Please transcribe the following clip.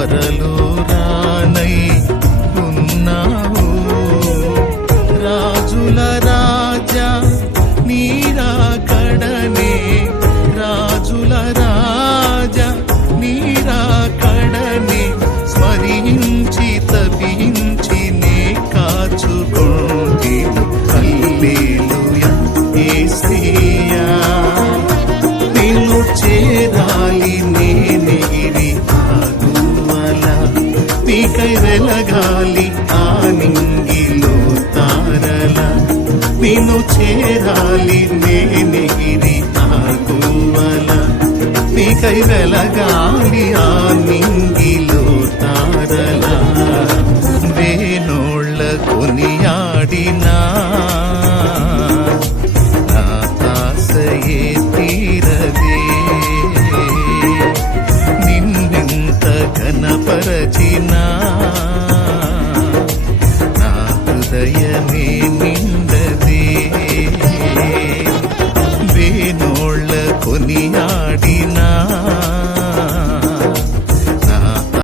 త్వరలో రానై ఉన్నావు. రాజుల రాజా నీరాకడనే, రాజుల రాజా నీరాకడనే స్మరించి తపించి నే కాచుకోండి. హల్లెలూయా యేసయ్యా, నిన్ను చేరాలి నేనెగిరి ఆగువల, నీకై వెలగాలి ఆ నింగిలో తారల. నిన్ను చేరాలి నేనెగిరి ఆగువల, నీకై వెలగాలి ఆ నింగిలో తారల. వేనోళ్ళ కొనియాడినా నా ఆశయే తీరదే, నిన్నెంత ఘనపరచినా నా హృదయమే నిండదే. వేనోళ్ళ కొనియాడినా